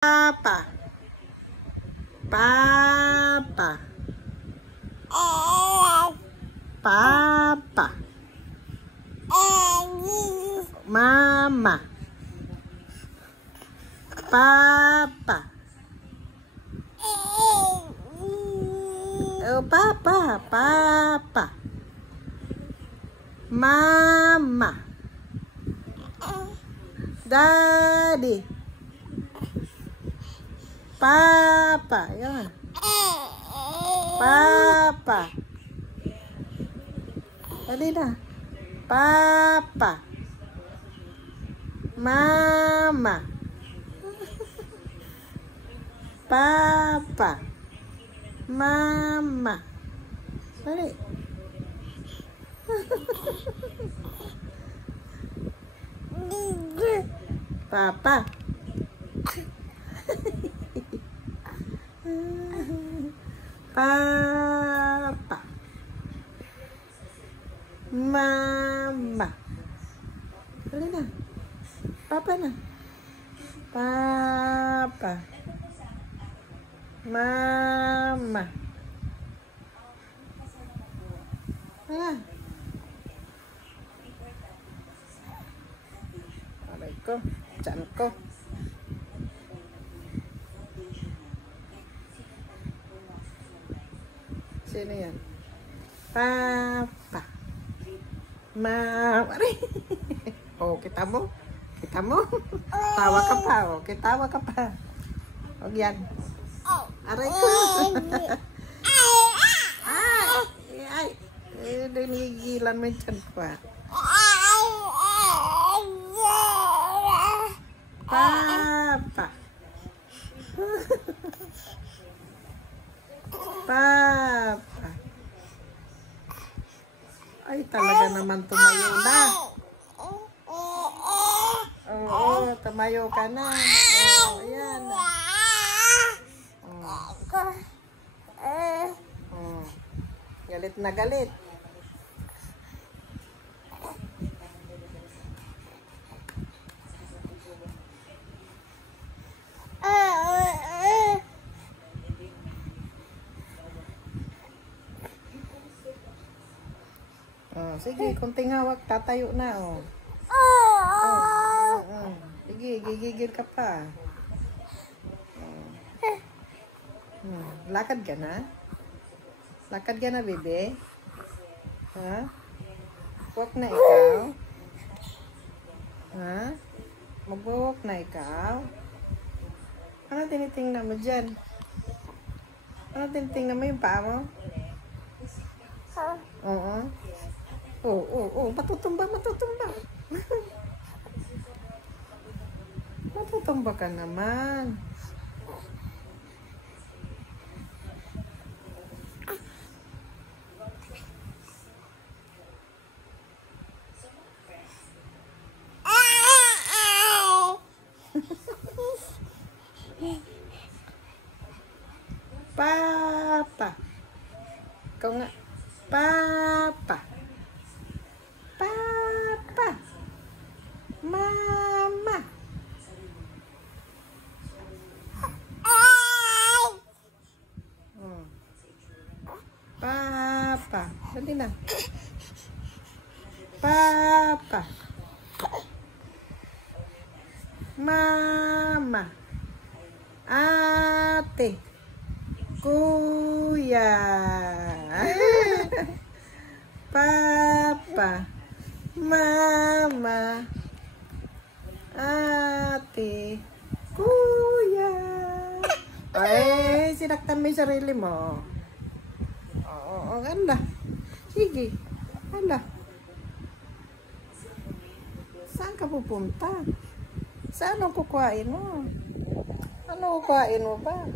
Papa. Papa. Papa. Mama. Papa. Oh, Papa. Papa. Mama. Daddy. Papa. Yan. Papa. Dali na. Papa. Mama. Papa. Mama. Dali. Papa. Papa. Mama. Dali na. Papa na. Papa. Mama. Ah. Aray ko. Tiyan ko. Sino yan? Papa. Mama. Oh, kita mo? Kita mo? Tawa ka pa, oh. Kitawa ka pa. Huwag yan. Aray ko. Ay. Dinigilan mo yung tiyan ko, ah. Papa. Papa. Ay, talaga naman tumayo na. Oo, tumayo ka na. Oo, ayan. Galit na galit. Sige, kunting hawak, tatayo na, oh. Sige, gigigil ka pa. Lakad ka na? Lakad ka na, bebe? Ha? Walk na ikaw? Ha? Mag-walk na ikaw? Ano tinitingnan mo dyan? Ano tinitingnan mo yung paa mo? Oo. Matutumba. Matutumba ka naman. Papa. Ikaw nga. Papa. Papa. Mama. Papa. Dali na. Papa. Mama. Ate. Kuya. Papa. Mama. Ate. Kuya. Ay, sinaktan mo yung sarili mo. Oo, ganda. Sige. Ganda. Saan ka pupunta? Saan ang kukuhain mo? Ano kukuhain mo ba?